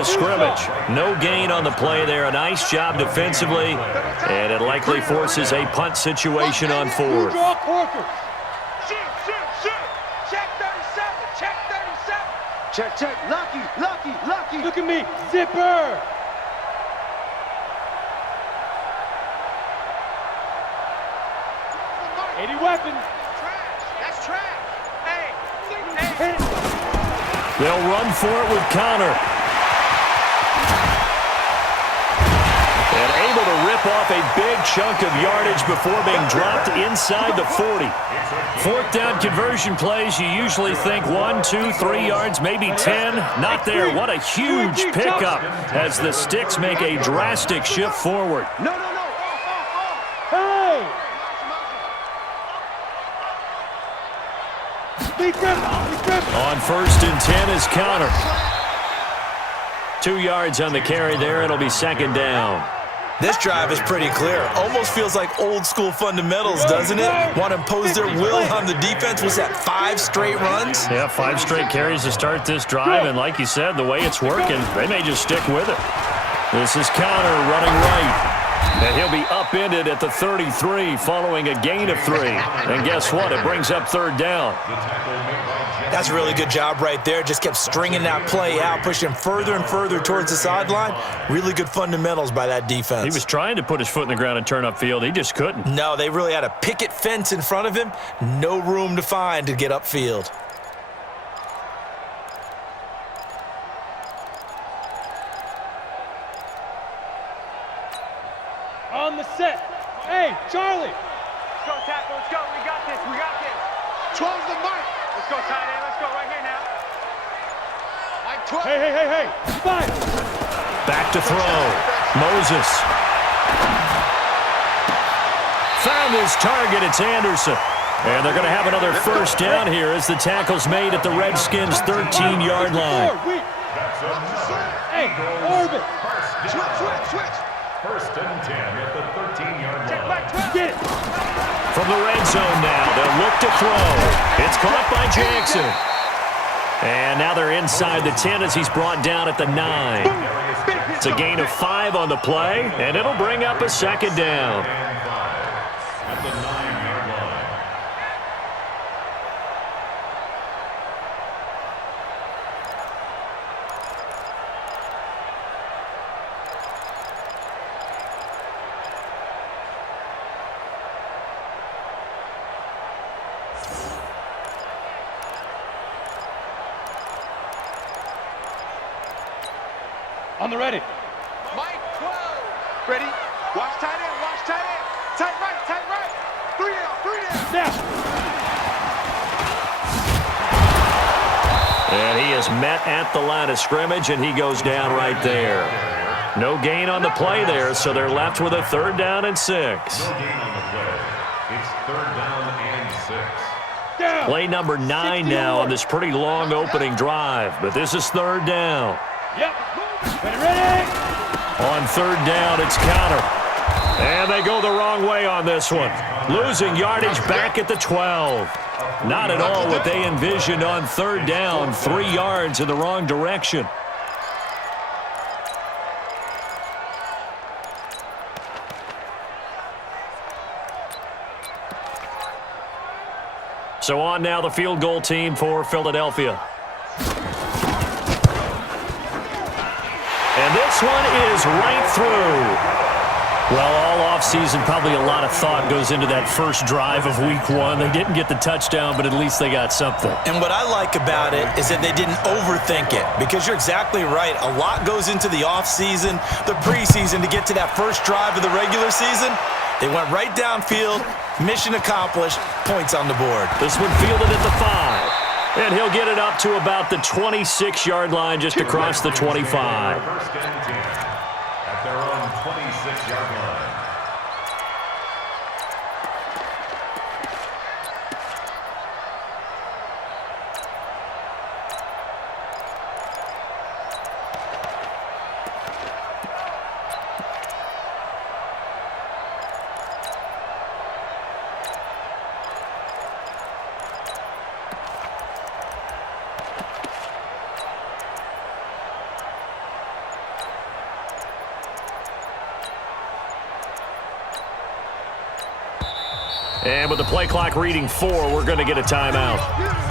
of scrimmage. No gain on the play there. A nice job defensively, and it likely forces a punt situation on fourth. Check, check. Lucky. Look at me. Zipper. Any weapon. Trash. That's trash. Hey. They'll run for it with Connor. And able to rip off a big chunk of yardage before being dropped inside the 40. Fourth down conversion plays, you usually think 1, 2, 3 yards, maybe 10. Not there. What a huge pickup as the Sticks make a drastic shift forward. No. Hey! On 1st and 10 is Connor. 2 yards on the carry there. It'll be 2nd down. This drive is pretty clear. Almost feels like old-school fundamentals, doesn't it? Want to impose their will on the defense. Was that 5 straight runs? Yeah, 5 straight carries to start this drive, and like you said, the way it's working, they may just stick with it. This is Connor running right. And he'll be upended at the 33 following a gain of 3. And guess what? It brings up 3rd down. That's a really good job right there. Just kept stringing that play out, pushing further and further towards the sideline. Really good fundamentals by that defense. He was trying to put his foot in the ground and turn upfield. He just couldn't. No, they really had a picket fence in front of him. No room to find to get upfield. On the set. Hey, Charlie. Let's go, tackle. Let's go. We got this. 12's the mark. Let's go, tight end. Let's go right here now. Like 12. Hey. 5. Back to throw. Moses. Found his target. It's Anderson. And they're going to have another 1st down here as the tackle's made at the Redskins' 13-yard line. Hey, orbit. Switch. 1st and 10 at the 13-yard line. Get it. From the red zone now, they'll look to throw. It's caught by Jackson. And now they're inside the 10 as he's brought down at the 9. It's a gain of 5 on the play, and it'll bring up a 2nd down. At the 9-yard line. On the ready. Mike 12. Ready. Watch tight end. Tight right. 3 down. Now. And he is met at the line of scrimmage, and he goes down right there. No gain on the play there, so they're left with a 3rd down and 6. No gain on the play. It's 3rd down and 6. Play number 9 now on this pretty long opening drive, but this is 3rd down. Yep. Ready. On 3rd down, it's Connor. And they go the wrong way on this one. Losing yardage back at the 12. Not at all what they envisioned on 3rd down. 3 yards in the wrong direction. So on now the field goal team for Philadelphia. And this one is right through. Well, all offseason, probably a lot of thought goes into that first drive of week 1. They didn't get the touchdown, but at least they got something. And what I like about it is that they didn't overthink it, because you're exactly right. A lot goes into the offseason, the preseason to get to that first drive of the regular season. They went right downfield, mission accomplished, points on the board. This one fielded at the 5. And he'll get it up to about the 26-yard line, just across the 25. 1st and 10 at their own 26-yard line. And with the play clock reading 4, we're going to get a timeout.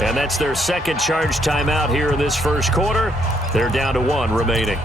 And that's their second charge timeout here in this first quarter. They're down to 1 remaining.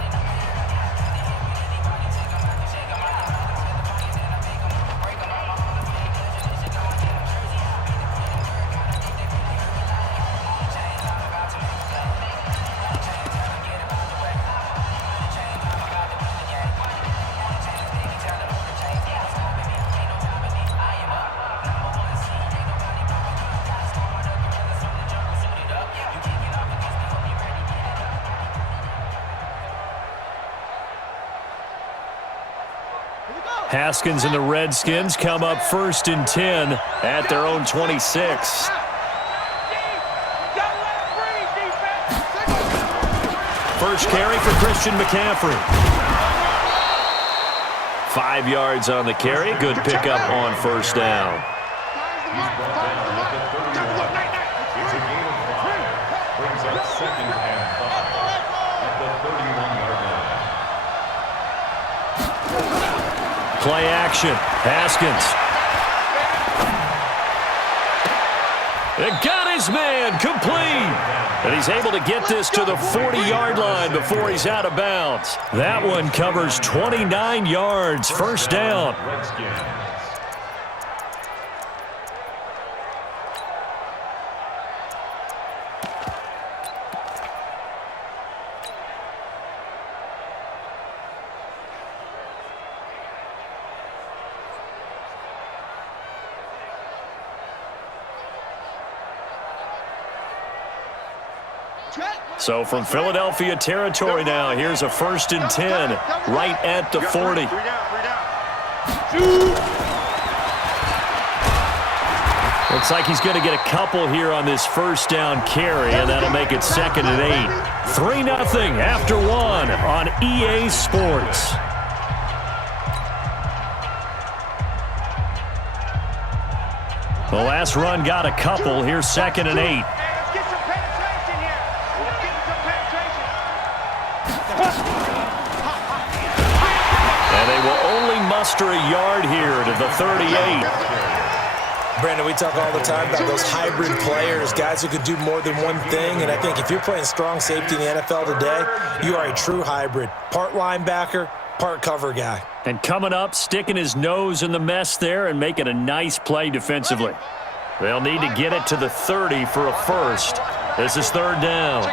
Haskins and the Redskins come up 1st and 10 at their own 26. First carry for Christian McCaffrey. 5 yards on the carry. Good pickup on 1st down. He's brought down at the 31. It's a gain of 5. Brings up 2nd and 5 at the 31-yard line. Play action. Haskins. It got his man complete. And he's able to get this to the 40-yard line before he's out of bounds. That one covers 29 yards. 1st down. Redskins. So from Philadelphia territory now, here's a 1st and 10 right at the 40. Looks like he's going to get a couple here on this 1st down carry, and that'll make it 2nd and 8. 3-0 after 1 on EA Sports. The last run got a couple. Here's 2nd and 8. And they will only muster a yard here to the 38. Brandon, we talk all the time about those hybrid players, guys who could do more than one thing. And I think if you're playing strong safety in the NFL today, you are a true hybrid. Part linebacker, part cover guy. And coming up, sticking his nose in the mess there and making a nice play defensively. They'll need to get it to the 30 for a first. This is 3rd down.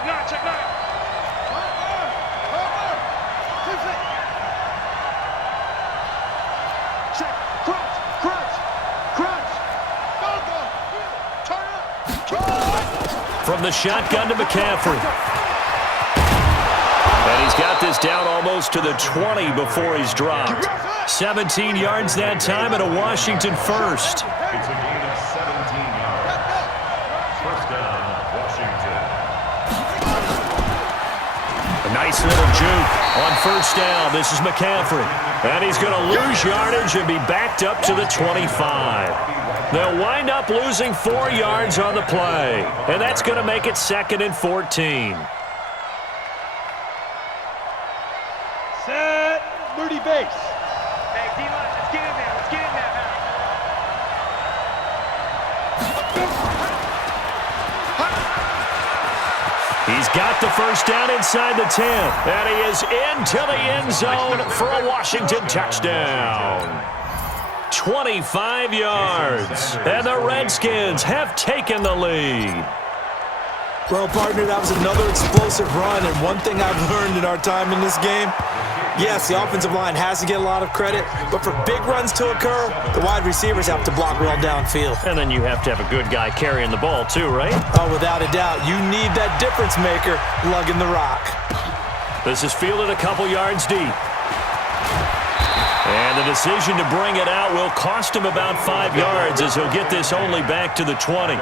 From the shotgun to McCaffrey. And he's got this down almost to the 20 before he's dropped. 17 yards that time and a Washington first. It's a gain of 17 yards. 1st down, Washington. A nice little juke on 1st down. This is McCaffrey. And he's going to lose yardage and be backed up to the 25. They'll wind up losing 4 yards on the play. And that's going to make it 2nd and 14. Set. 30 base. Hey, D-line, let's get in there. Let's get in there, He's got the 1st down inside the 10. And he is into the end zone for a Washington touchdown. 25 yards. And the Redskins have taken the lead. Well, partner, that was another explosive run. And one thing I've learned in our time in this game, yes, the offensive line has to get a lot of credit, but for big runs to occur, the wide receivers have to block well downfield. And then you have to have a good guy carrying the ball too, right? Oh, without a doubt. You need that difference maker lugging the rock. This is fielded a couple yards deep. And the decision to bring it out will cost him about 5 yards as he'll get this only back to the 20.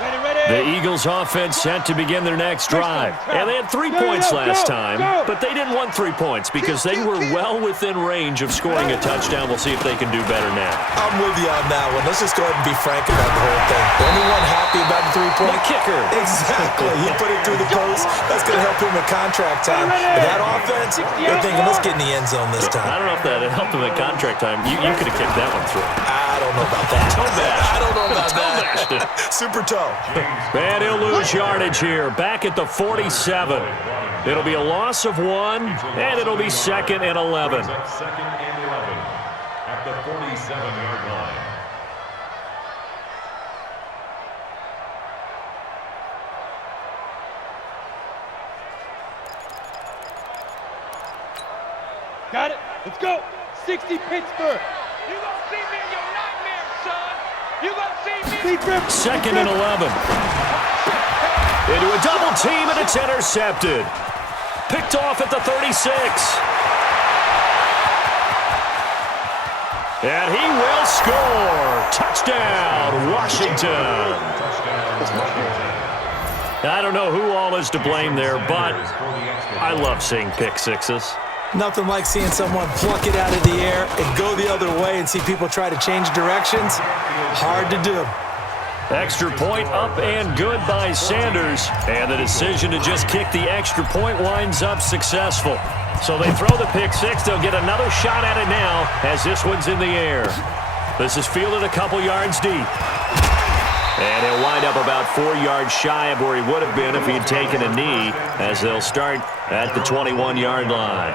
Ready, ready. The Eagles offense set to begin their next drive. And they had 3 points last time, but they didn't want 3 points because they were well within range of scoring a touchdown. We'll see if they can do better now. I'm with you on that one. Let's just go ahead and be frank about the whole thing. The only one happy about the 3-point? The kicker. Exactly. He put it through the post. That's going to help him with contract time. But that offense, they're thinking, let's get in the end zone this time. I don't know if that helped him at contract time. You could have kicked that one through. I don't know about that. Toe bash. I don't know about Toe bashed it. that. Super toe. And he'll lose yardage here, back at the 47. It'll be a loss of 1, and it'll be 2nd and 11. 2nd and 11 at the 47-yard line. Got it. Let's go. 60 Pittsburgh. You gonna see me in your nightmares, son. You gonna see me. 2nd and 11. Into a double team, and it's intercepted. Picked off at the 36. And he will score. Touchdown, Washington. I don't know who all is to blame there, but I love seeing pick sixes. Nothing like seeing someone pluck it out of the air and go the other way and see people try to change directions. Hard to do. Extra point up and good by Sanders. And the decision to just kick the extra point winds up successful. So they throw the pick six. They'll get another shot at it now as this one's in the air. This is fielded a couple yards deep. And he'll wind up about 4 yards shy of where he would have been if he had taken a knee, as they'll start at the 21-yard line.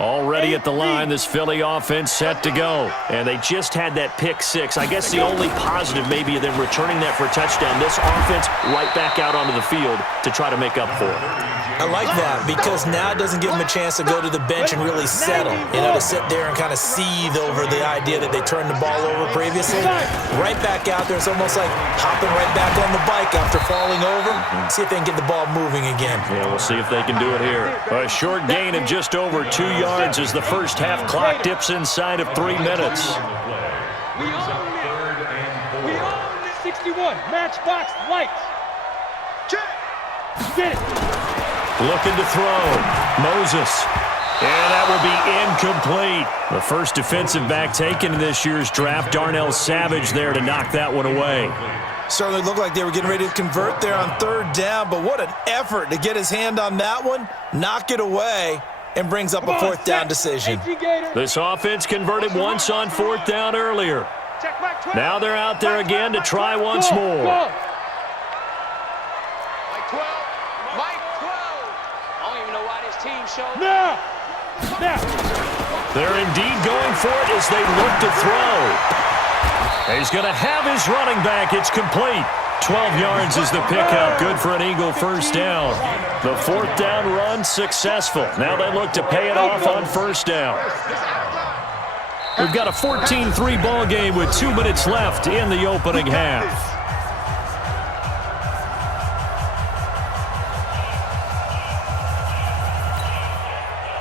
Already at the line, this Philly offense set to go. And they just had that pick six. I guess the only positive maybe of them returning that for a touchdown. This offense right back out onto the field to try to make up for it. I like that because now it doesn't give them a chance to go to the bench and really settle. You know, to sit there and kind of seethe over the idea that they turned the ball over previously. Right back out there, it's almost like hopping right back on the bike after falling over. See if they can get the ball moving again. Yeah, we'll see if they can do it here. A short gain of just over 2 yards as the first half clock dips inside of 3 minutes. We own 61. Matchbox lights. Get it. Looking to throw. Moses. And that will be incomplete. The first defensive back taken in this year's draft, Darnell Savage, there to knock that one away. Certainly looked like they were getting ready to convert there on 3rd down, but what an effort to get his hand on that one, knock it away, and brings up a 4th down decision. This offense converted once on 4th down earlier. Now they're out there again to try once more. Now! They're indeed going for it as they look to throw. He's going to have his running back. It's complete. 12 yards is the pickup. Good for an Eagle first down. The 4th down run successful. Now they look to pay it off on 1st down. We've got a 14-3 ball game with 2 minutes left in the opening half.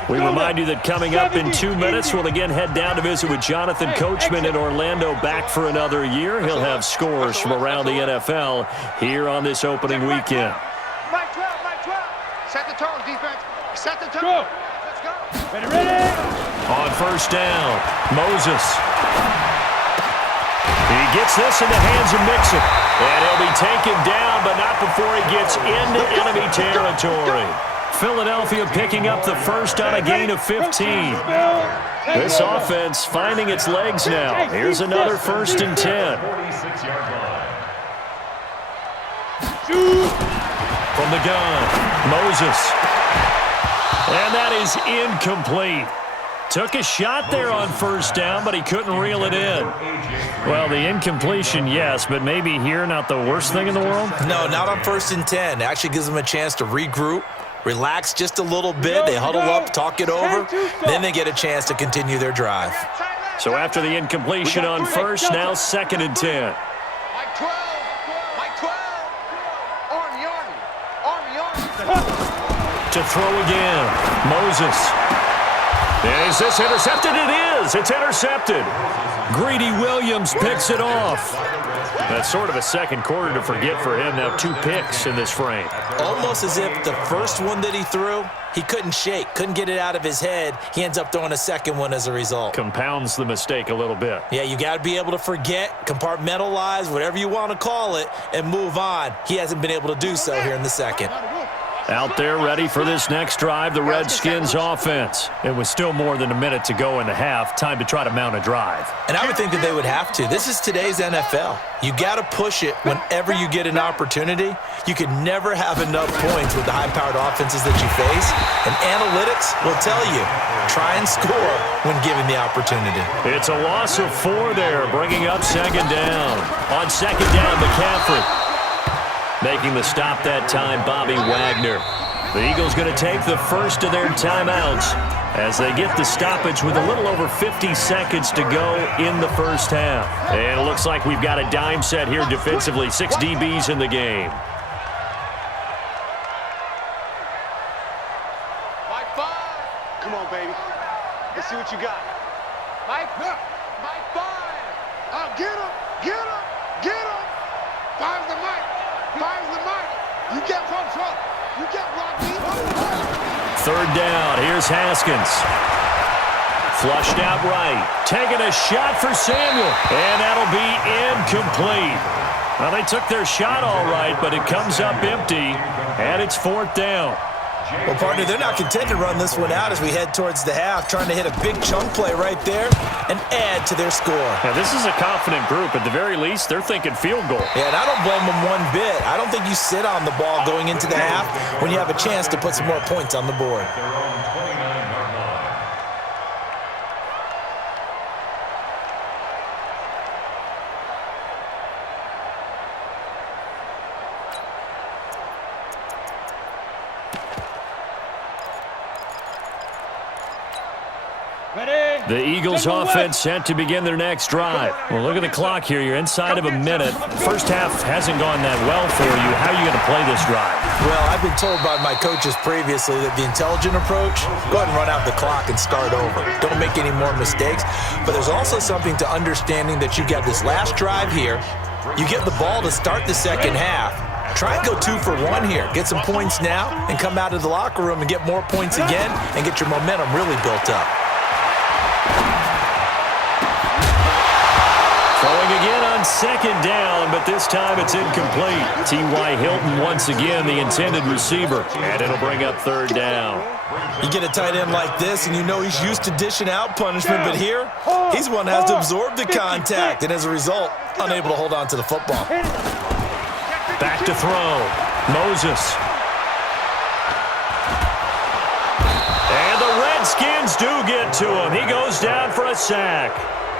We remind you that coming up in 2 minutes, we'll again head down to visit with Jonathan Coachman in Orlando, back for another year. He'll have scores from around the NFL here on this opening weekend. Mike 12, Mike 12. Set the tone, defense. Set the tone. Go. Let's go. Ready? On 1st down, Moses. He gets this in the hands of Mixon. And he'll be taken down, but not before he gets into enemy territory. Philadelphia picking up the first on a gain of 15. This offense finding its legs now. Here's another 1st and 10. 46-yard line. From the gun, Moses. And that is incomplete. Took a shot there on 1st down, but he couldn't reel it in. Well, the incompletion, yes, but maybe here not the worst thing in the world? No, not on 1st and 10. It actually gives them a chance to regroup, relax just a little bit. They huddle up, talk it over. Then they get a chance to continue their drive. So after the incompletion on 1st, now 2nd and 10. Mike 12. Mike 12. Arm Yardy. Arm Yardy. To throw again, Moses. And is this intercepted? It is. It's intercepted. Greedy Williams picks it off. That's sort of a second quarter to forget for him. Now 2 picks in this frame. Almost as if the first one that he threw, he couldn't shake, couldn't get it out of his head. He ends up throwing a second one as a result. Compounds the mistake a little bit. Yeah, you got to be able to forget, compartmentalize, whatever you want to call it, and move on. He hasn't been able to do so here in the second. Out there ready for this next drive, the Redskins offense. It was still more than a minute to go in the half. Time to try to mount a drive. And I would think that they would have to. This is today's NFL. You got to push it whenever you get an opportunity. You can never have enough points with the high-powered offenses that you face. And analytics will tell you, try and score when given the opportunity. It's a loss of 4 there, bringing up second down. On second down, McCaffrey. Making the stop that time, Bobby Wagner. The Eagles going to take the first of their timeouts as they get the stoppage with a little over 50 seconds to go in the first half. And it looks like we've got a dime set here defensively. 6 DBs in the game. Mike 5. Come on, baby. Let's see what you got. Mike 5. Get him. Get him. Get him. 5's the Mike. 5's the Mike. You get front. You get Rocky. Third down. Here's Haskins. Flushed out right. Taking a shot for Samuel. And that'll be incomplete. Well, they took their shot all right, but it comes up empty. And it's 4th down. Well, partner, they're not content to run this one out as we head towards the half, trying to hit a big chunk play right there and add to their score. Now, this is a confident group. At the very least, they're thinking field goal. Yeah, and I don't blame them one bit. I don't think you sit on the ball going into the half when you have a chance to put some more points on the board. The Eagles offense set to begin their next drive. Well, look at the clock here. You're inside of a minute. First half hasn't gone that well for you. How are you going to play this drive? Well, I've been told by my coaches previously that the intelligent approach, go ahead and run out the clock and start over. Don't make any more mistakes. But there's also something to understanding that you got this last drive here. You get the ball to start the second half. Try and go 2 for 1 here. Get some points now and come out of the locker room and get more points again and get your momentum really built up. Throwing again on second down, but this time it's incomplete. T.Y. Hilton once again the intended receiver, and it'll bring up 3rd down. You get a tight end like this, and you know he's used to dishing out punishment, but here, he's one that has to absorb the contact, and as a result, unable to hold on to the football. Back to throw. Moses. And the Redskins do get to him. He goes down for a sack.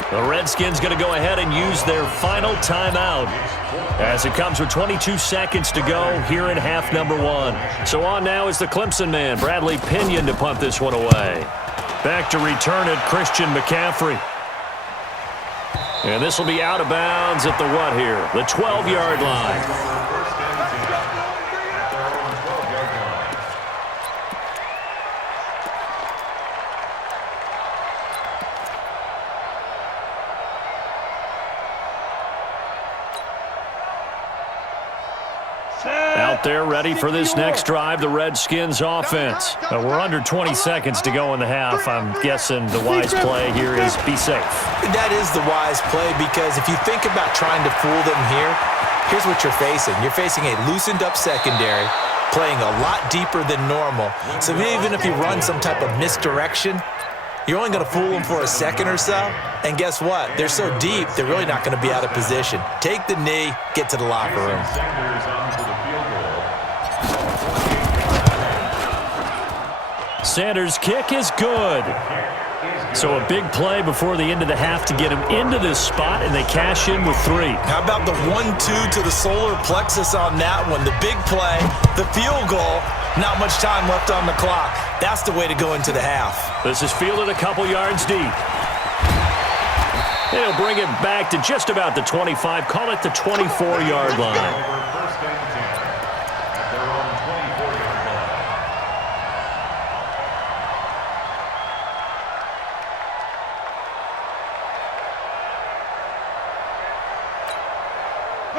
The Redskins going to go ahead and use their final timeout as it comes with 22 seconds to go here in half number 1. So on now is the Clemson man, Bradley Pinion, to punt this one away. Back to return it, Christian McCaffrey. And this will be out of bounds at the what here? The 12-yard line. Out there ready for this next drive, the Redskins offense. We're under 20 seconds to go in the half. I'm guessing the wise play here is be safe. That is the wise play because if you think about trying to fool them here, here's what you're facing. You're facing a loosened up secondary, playing a lot deeper than normal. So even if you run some type of misdirection, you're only going to fool them for a second or so. And guess what? They're so deep, they're really not going to be out of position. Take the knee, get to the locker room. Sanders' kick is good. So a big play before the end of the half to get him into this spot, and they cash in with 3. How about the 1-2 to the solar plexus on that one? The big play, the field goal, not much time left on the clock. That's the way to go into the half. This is fielded a couple yards deep. They'll bring it back to just about the 25, call it the 24-yard line.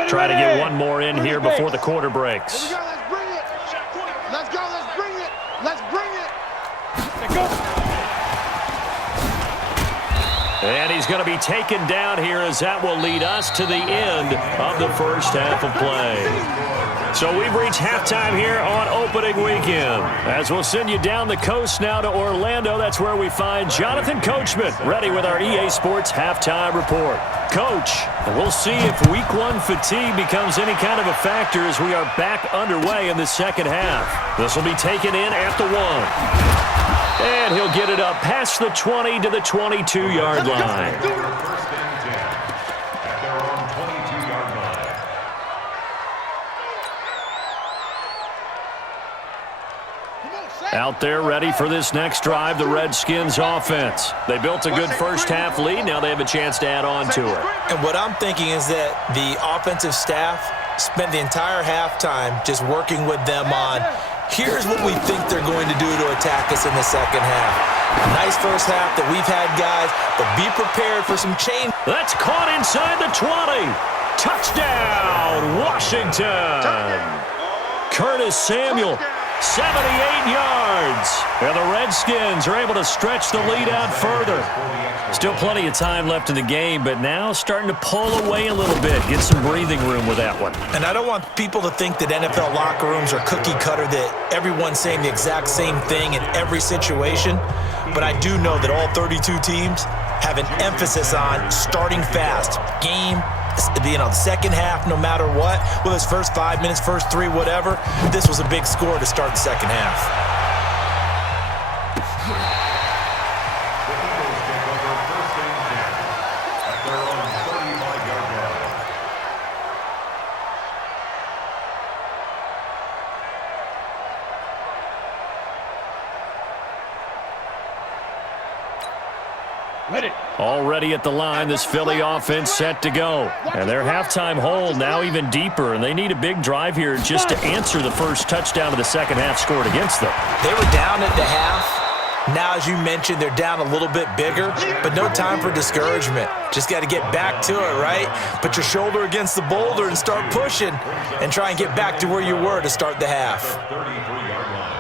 Try to get one more in here before the quarter breaks. Here we go, let's bring it. Let's go, let's bring it. Let's bring it. Let's go. And he's going to be taken down here as that will lead us to the end of the first half of play. So we've reached halftime here on opening weekend. As we'll send you down the coast now to Orlando, that's where we find Jonathan Coachman ready with our EA Sports halftime report. Coach, we'll see if week one fatigue becomes any kind of a factor as we are back underway in the second half. This will be taken in at the 1. And he'll get it up past the 20 to the 22-yard line. First and 10 at their own 22-yard line. Out there ready for this next drive, the Redskins offense. They built a good first half lead. Now they have a chance to add on to it. And what I'm thinking is that the offensive staff spent the entire halftime just working with them on, here's what we think they're going to do to attack us in the second half. A nice first half that we've had, guys, but be prepared for some change. That's caught inside the 20. Touchdown, Washington. Curtis Samuel, 78 yards. And the Redskins are able to stretch the lead out further. Still plenty of time left in the game, but now starting to pull away a little bit. Get some breathing room with that one. And I don't want people to think that NFL locker rooms are cookie cutter, that everyone's saying the exact same thing in every situation. But I do know that all 32 teams have an emphasis on starting fast. Game, second half, no matter what, whether it's first 5 minutes, first 3, whatever, this was a big score to start the second half. The Eagles take over first and 10 at their own 35-yard line. Ready. Already at the line, this Philly offense set to go. And their halftime hold now even deeper, and they need a big drive here just to answer the first touchdown of the second half scored against them. They were down at the half. Now, as you mentioned, they're down a little bit bigger, but no time for discouragement. Just got to get back to it, right? Put your shoulder against the boulder and start pushing and try and get back to where you were to start the half. 33-yard line.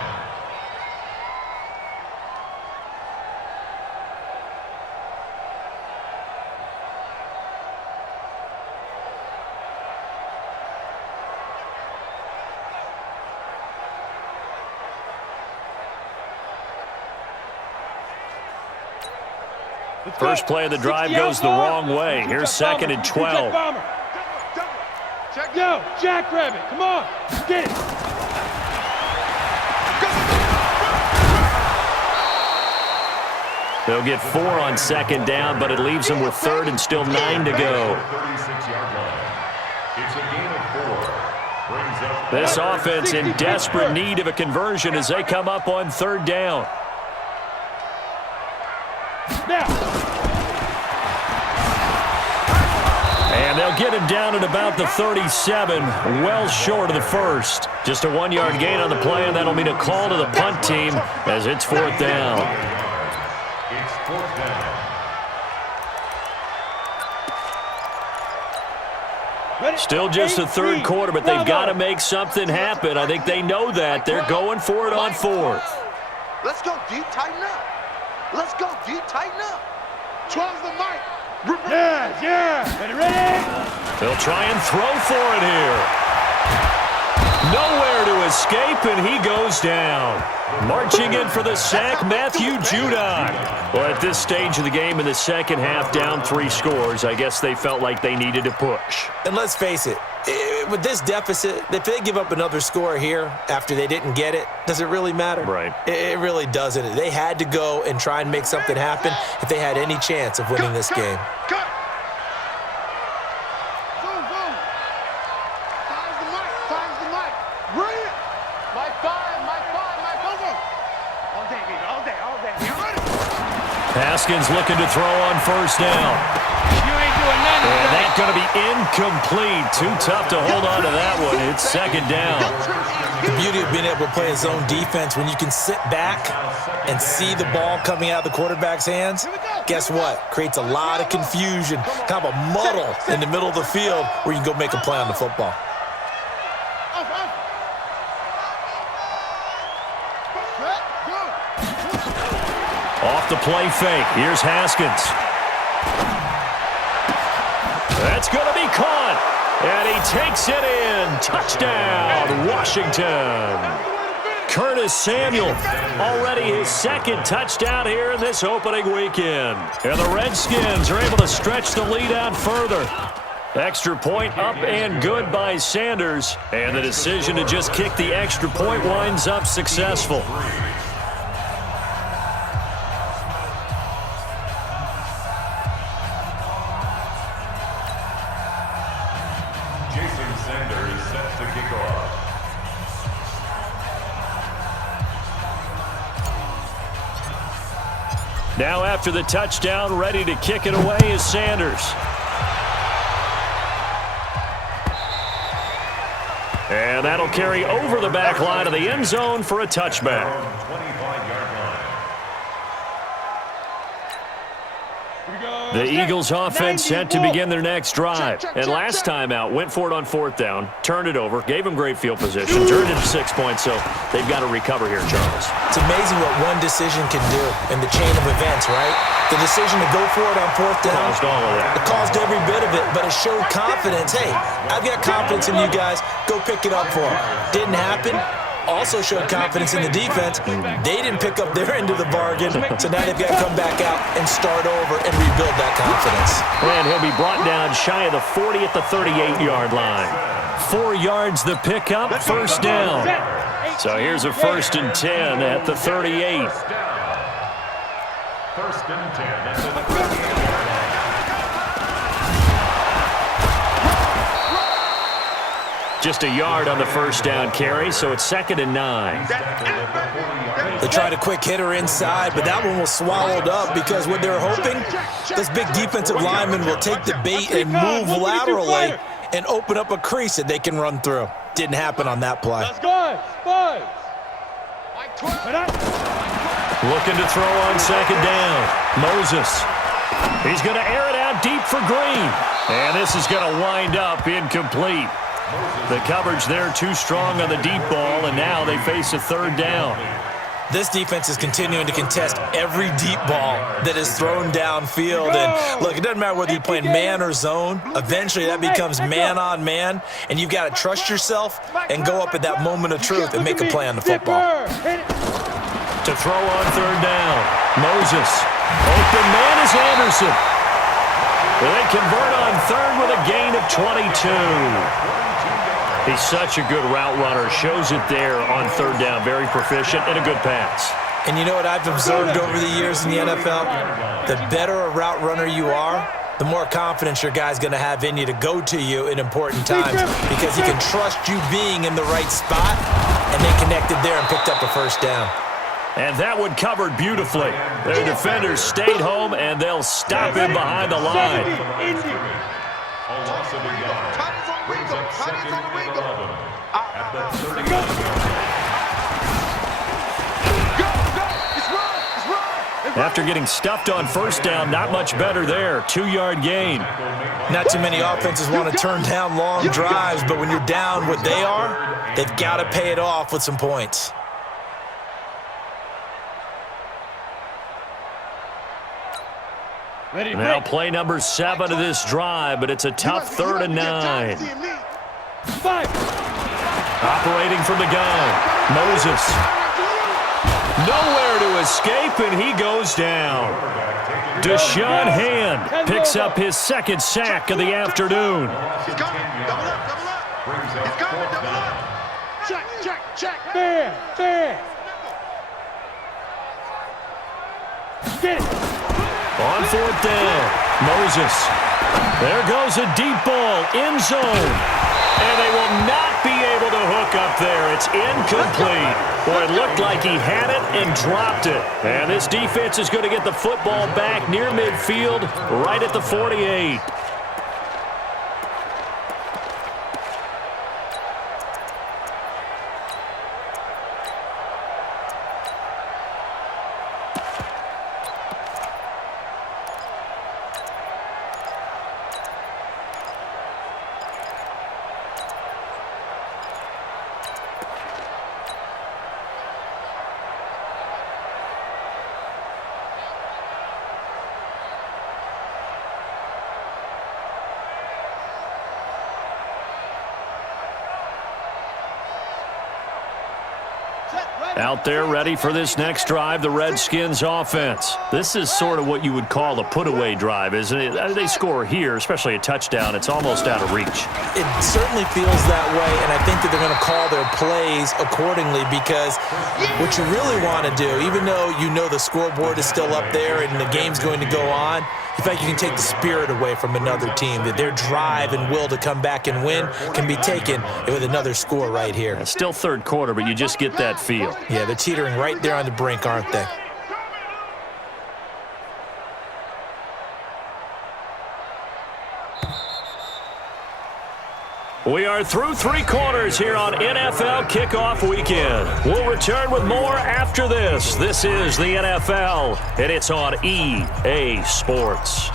First play of the drive goes the wrong way. Here's second and 12. Yo, jackrabbit, come on, get it. They'll get 4 on second down, but it leaves them with third and still 9 to go. 36-yard line. It's a gain of 4. Brings up This offense in desperate need of a conversion as they come up on third down. And they'll get him down at about the 37, well short of the first. Just a 1-yard gain on the play, and that'll mean a call to the punt team as it's fourth down. It's fourth down. Still just the third quarter, but they've got to make something happen. I think they know that. They're going for it on fourth. Let's go deep, tighten up. Let's go deep, tighten up. 12's the mic. Yeah. Ready? They'll try and throw for it here. Nowhere to escape, and he goes down. Marching in for the sack, Matthew Judon. Well, at this stage of the game in the second half, down 3 scores, I guess they felt like they needed to push. And let's face it, with this deficit, if they give up another score here after they didn't get it, does it really matter? Right. It really doesn't. They had to go and try and make something happen if they had any chance of winning this game. Cut. Boom. Five's the mic. Bring it. My five. All day, baby, all day. You ready? Haskins looking to throw on first down. You ain't doing nothing And that's going to be incomplete. Too tough to hold on to that one. It's second down. The beauty of being able to play a zone defense, when you can sit back and see the ball coming out of the quarterback's hands, guess what? Creates a lot of confusion, kind of a muddle in the middle of the field where you can go make a play on the football. Off the play fake. Here's Haskins. That's going to be caught. And he takes it in. Touchdown, Washington. Curtis Samuel, already his second touchdown here in this opening weekend. And the Redskins are able to stretch the lead out further. Extra point up and good by Sanders. And the decision to just kick the extra point winds up successful. Now after the touchdown, ready to kick it away is Sanders. And that'll carry over the back line of the end zone for a touchback. The Eagles offense set to begin their next drive. And last time out, went for it on fourth down, turned it over, gave them great field position, turned it into 6 points, so they've got to recover here, Charles. It's amazing what one decision can do in the chain of events, right? The decision to go for it on fourth down, caused all of that. It caused every bit of it, but it showed confidence. Hey, I've got confidence in you guys. Go pick it up for them. Didn't happen. Also showed confidence in the defense. They didn't pick up their end of the bargain, so now they've got to come back out and start over and rebuild that confidence. And he'll be brought down shy of the 40 at the 38-yard line. 4 yards the pickup, first down. So here's a 1st and 10 at the 38. 1st and 10 at the 38. Just a yard on the first down carry, so it's 2nd and 9. They tried a quick hitter inside, but that one was swallowed up because what they're hoping, this big defensive lineman will take the bait and move laterally and open up a crease that they can run through. Didn't happen on that play. Looking to throw on 2nd down. Moses. He's going to air it out deep for Green. And this is going to wind up incomplete. The coverage there too strong on the deep ball, and now they face a 3rd down. This defense is continuing to contest every deep ball that is thrown downfield. And look, it doesn't matter whether you're playing man or zone. Eventually that becomes man on man, and you've got to trust yourself and go up at that moment of truth and make a play on the football. To throw on 3rd down, Moses. Open man is Anderson. They convert on 3rd with a gain of 22. He's such a good route runner. Shows it there on 3rd down. Very proficient and a good pass. And you know what I've observed over the years in the NFL? The better a route runner you are, the more confidence your guy's going to have in you to go to you in important times because he can trust you being in the right spot, and they connected there and picked up a 1st down. And that one covered beautifully. Their defenders stayed home, and they'll stop him behind the line. A loss of a yard. Brings up 2nd and 11 at the 39. After getting stuffed on 1st down, not much better there. 2-yard gain. Not too many offenses want to turn down long drives, but when you're down what they are, they've got to pay it off with some points. Now play number 7 of this drive, but it's a tough 3rd and 9. Operating from the gun, Moses. Nowhere to escape, and he goes down. Deshaun Hand picks up his 2nd sack of the afternoon. He's coming. Double up, double up. He's coming, double up. Check. Fair. Get it. On 4th down, Moses. There goes a deep ball, end zone. And they will not be able to hook up there. It's incomplete. Boy, it looked like he had it and dropped it. And this defense is going to get the football back near midfield, right at the 48. Out there ready for this next drive, the Redskins offense. This is sort of what you would call a put-away drive, isn't it? They score here, especially a touchdown. It's almost out of reach. It certainly feels that way, and I think that they're going to call their plays accordingly because what you really want to do, even though you know the scoreboard is still up there and the game's going to go on, in fact, you can take the spirit away from another team, that their drive and will to come back and win can be taken with another score right here. It's still third quarter, but you just get that feel. Yeah, they're teetering right there on the brink, aren't they? We are through three quarters here on NFL Kickoff Weekend. We'll return with more after this. This is the NFL, and it's on EA Sports.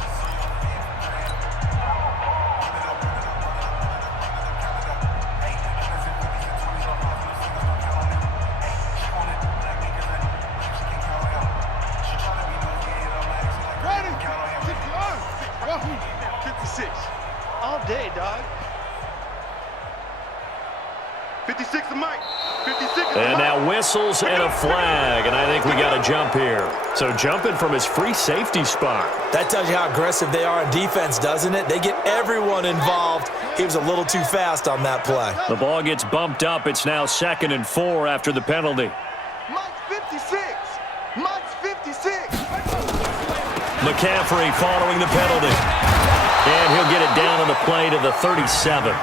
Ready? 56. All day, dog. 56 to Mike. 56 And now whistles and a flag, and I think we got a jump here. So jumping from his free safety spot. That tells you how aggressive they are on defense, doesn't it? They get everyone involved. He was a little too fast on that play. The ball gets bumped up. It's now 2nd and 4 after the penalty. Mike's 56. Mike's 56. McCaffrey following the penalty. And he'll get it down on the play to the 37.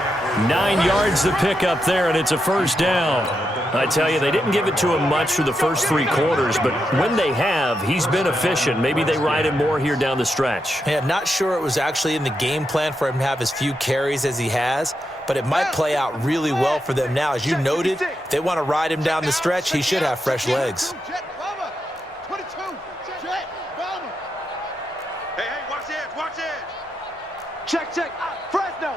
9 yards to pick up there, and it's a first down. I tell you, they didn't give it to him much through the first 3 quarters, but when they have, he's been efficient. Maybe they ride him more here down the stretch. Hey, I'm not sure it was actually in the game plan for him to have as few carries as he has, but it might play out really well for them now. As you noted, if they want to ride him down the stretch, he should have fresh legs. 22. Hey, watch it, watch it. Check. Fresno.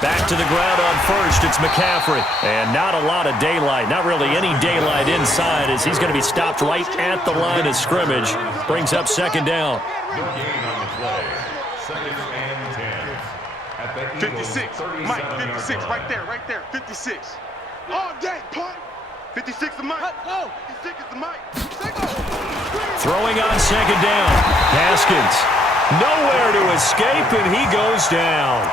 Back to the ground on first. It's McCaffrey. And not a lot of daylight. Not really any daylight inside as he's going to be stopped right at the line of scrimmage. Brings up 2nd down. No gain on the play. 2nd and 10. At the 56. Mike, 56. Right there. 56. All day, punt. 56 to Mike. No. 56 is to Mike. Throwing on 2nd down. Haskins. Nowhere to escape, and he goes down.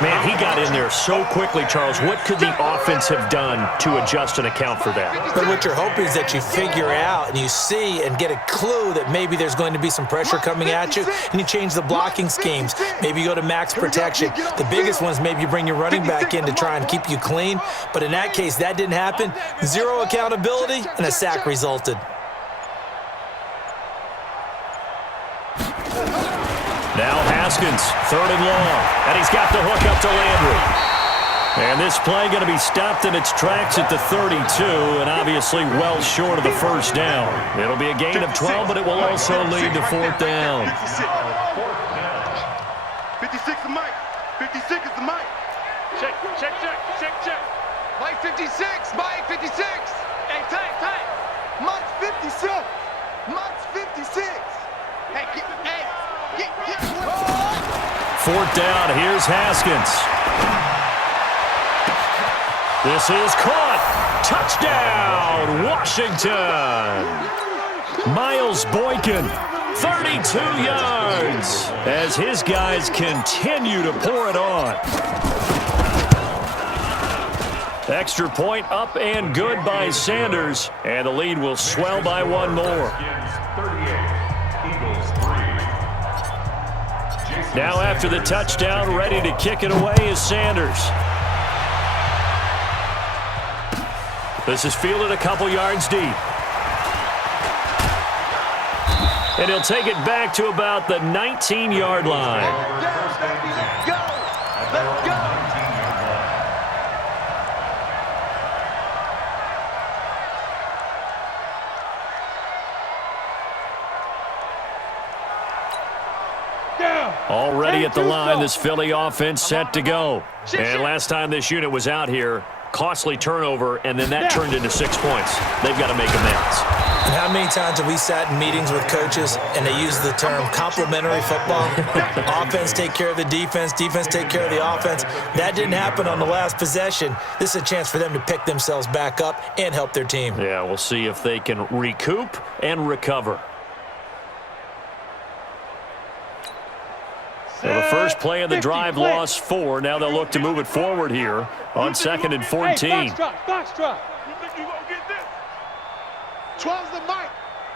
Man, he got in there so quickly, Charles. What could the offense have done to adjust and account for that? But what you're hoping is that you figure out and you see and get a clue that maybe there's going to be some pressure coming at you, and you change the blocking schemes. Maybe you go to max protection. The biggest one is maybe you bring your running back in to try and keep you clean. But in that case, that didn't happen. 0 accountability, and a sack resulted. Now Haskins, 3rd and long, and he's got the hook up to Landry. And this play going to be stopped in its tracks at the 32, and obviously well short of the first down. It'll be a gain of 12, but it will also lead to 4th down. 56 to Mike. 56 is to Mike. Check. Mike 56. Mike 56. Hey, tight. Mike's 56. Mike's 56. Hey, get. 4th down, here's Haskins. This is caught. Touchdown, Washington. Miles Boykin, 32 yards, as his guys continue to pour it on. Extra point up and good by Sanders, and the lead will swell by 1 more. Now after the touchdown, ready to kick it away is Sanders. This is fielded a couple yards deep. And he'll take it back to about the 19-yard line. Let's go. Already at the line, this Philly offense set to go. And last time this unit was out here, costly turnover, and then that turned into 6 points. They've got to make amends. And how many times have we sat in meetings with coaches and they use the term complementary football? Offense take care of the defense, defense take care of the offense. That didn't happen on the last possession. This is a chance for them to pick themselves back up and help their team. Yeah, we'll see if they can recoup and recover. So the first play of the drive lost 4. Now they'll look to move it forward here on 2nd and 14. Hey, box drop. You think you gonna get this? 12's the mic.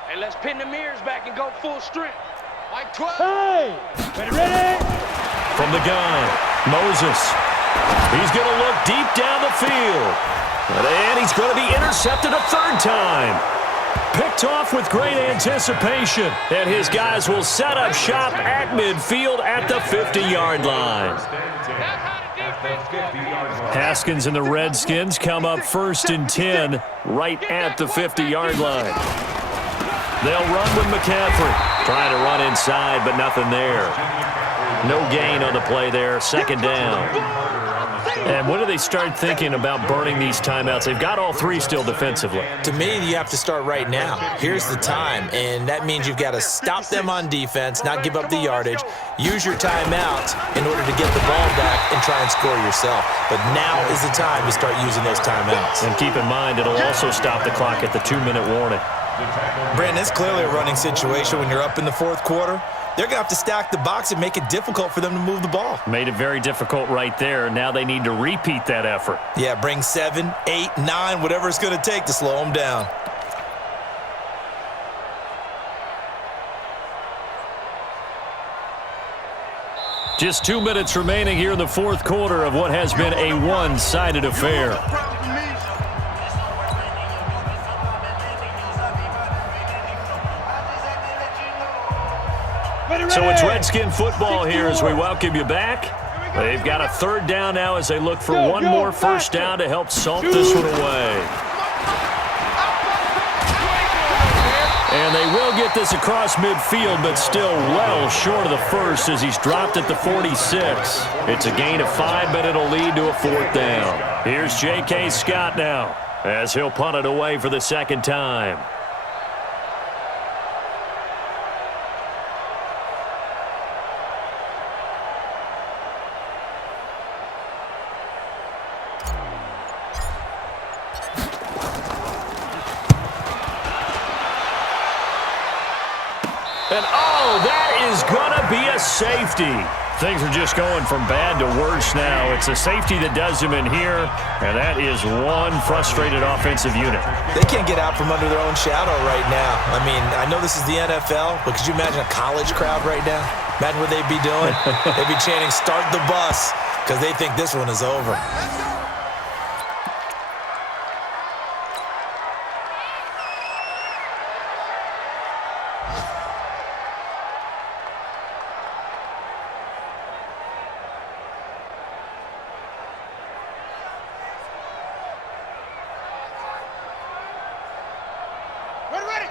Hey, let's pin the mirrors back and go full strength. Mike 12. Hey, ready? From the gun, Moses. He's going to look deep down the field. And he's going to be intercepted a 3rd time. Picked off with great anticipation. And his guys will set up shop at midfield at the 50-yard line. Haskins and the Redskins come up 1st and 10 right at the 50-yard line. They'll run with McCaffrey. Trying to run inside, but nothing there. No gain on the play there. 2nd down. And when do they start thinking about burning these timeouts? They've got all 3 still defensively. To me, you have to start right now. Here's the time, and that means you've got to stop them on defense, not give up the yardage, use your timeouts in order to get the ball back and try and score yourself. But now is the time to start using those timeouts. And keep in mind, it'll also stop the clock at the 2-minute warning. Brandon, it's clearly a running situation when you're up in the 4th quarter. They're going to have to stack the box and make it difficult for them to move the ball. Made it very difficult right there. Now they need to repeat that effort. Yeah, bring 7, 8, 9, whatever it's going to take to slow them down. Just 2 minutes remaining here in the 4th quarter of what has been a one-sided affair. So it's Redskin football here as we welcome you back. They've got a 3rd down now as they look for one more 1st down to help salt this one away. And they will get this across midfield, but still well short of the 1st as he's dropped at the 46. It's a gain of 5, but it'll lead to a 4th down. Here's J.K. Scott now as he'll punt it away for the 2nd time. And, oh, that is going to be a safety. Things are just going from bad to worse now. It's a safety that does him in here, and that is one frustrated offensive unit. They can't get out from under their own shadow right now. I mean, I know this is the NFL, but could you imagine a college crowd right now? Imagine what they'd be doing. They'd be chanting, "Start the bus," because they think this one is over.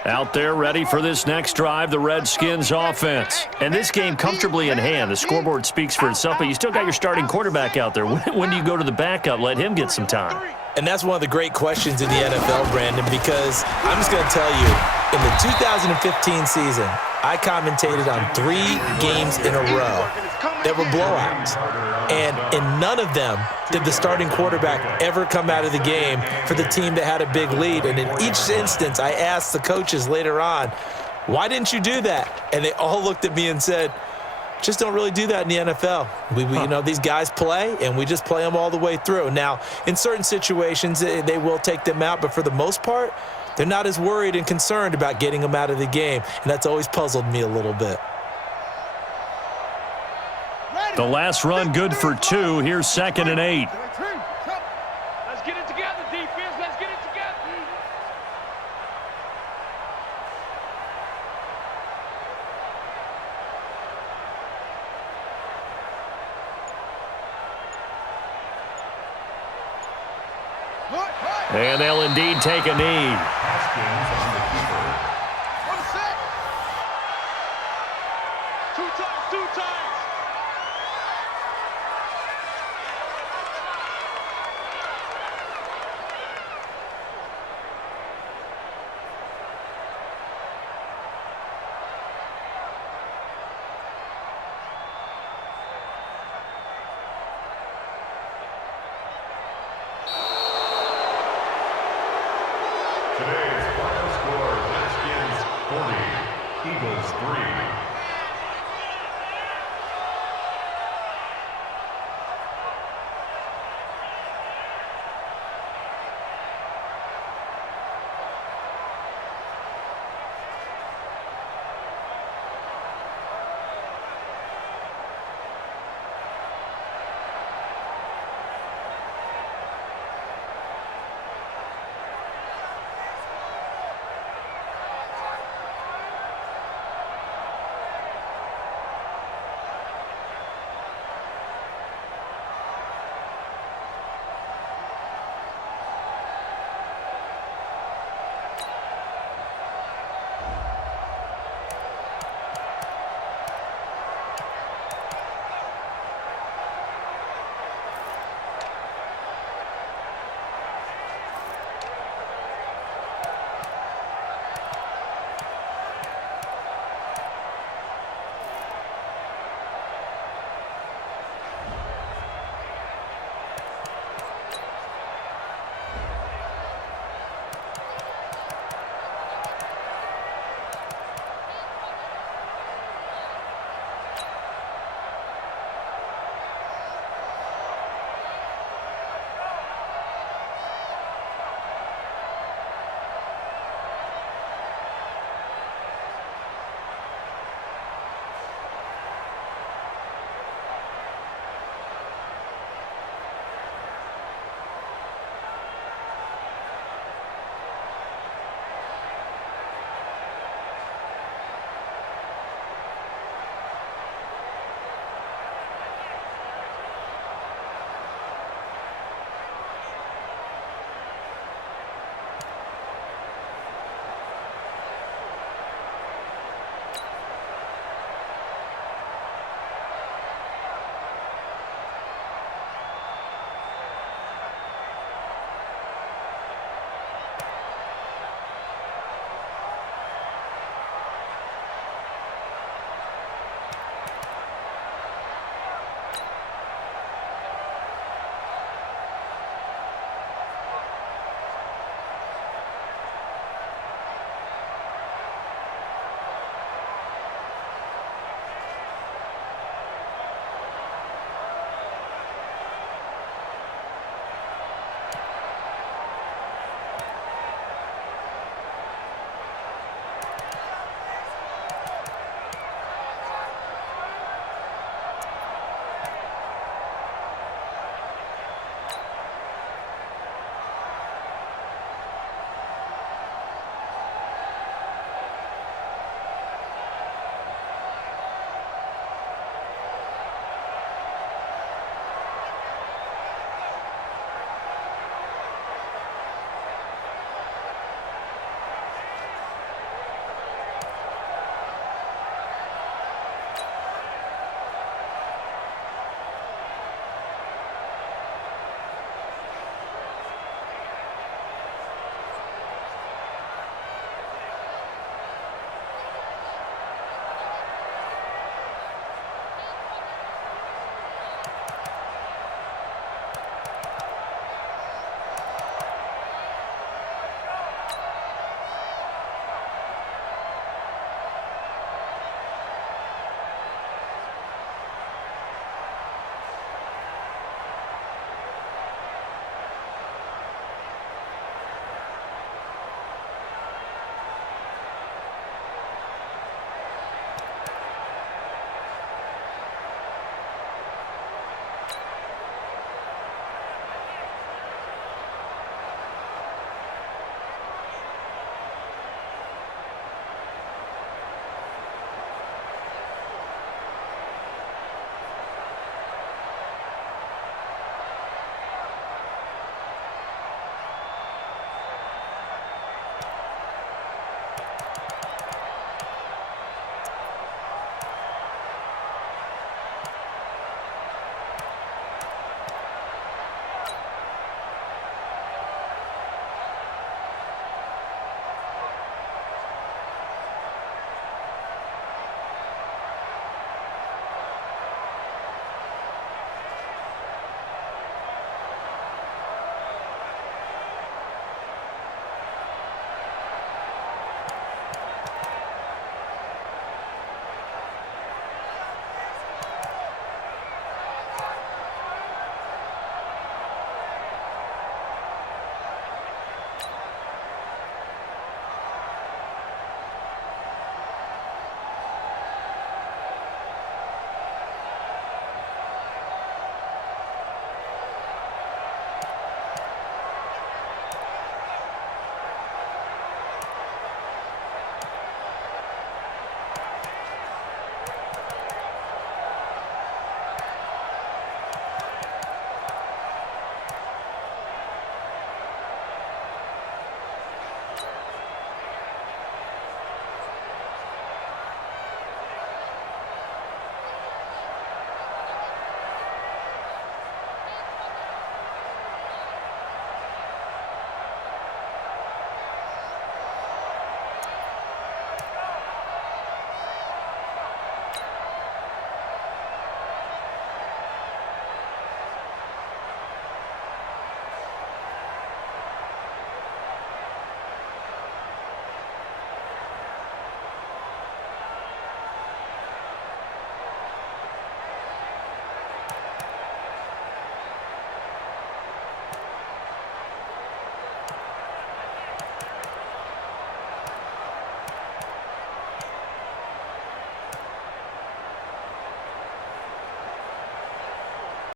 Out there ready for this next drive, the Redskins offense. And this game comfortably in hand. The scoreboard speaks for itself, but you still got your starting quarterback out there. When do you go to the backup? Let him get some time. And that's one of the great questions in the NFL, Brandon, because I'm just going to tell you, in the 2015 season, I commentated on 3 games in a row that were blowouts. And in none of them did the starting quarterback ever come out of the game for the team that had a big lead. And in each instance, I asked the coaches later on, why didn't you do that? And they all looked at me and said, just don't really do that in the NFL. You know, these guys play, and we just play them all the way through. Now, in certain situations, they will take them out, but for the most part, they're not as worried and concerned about getting them out of the game, and that's always puzzled me a little bit. The last run good for 2. Here's 2nd and 8. Let's get it together, defense. Let's get it together. And they'll indeed take a knee. Two times. Eagles 3.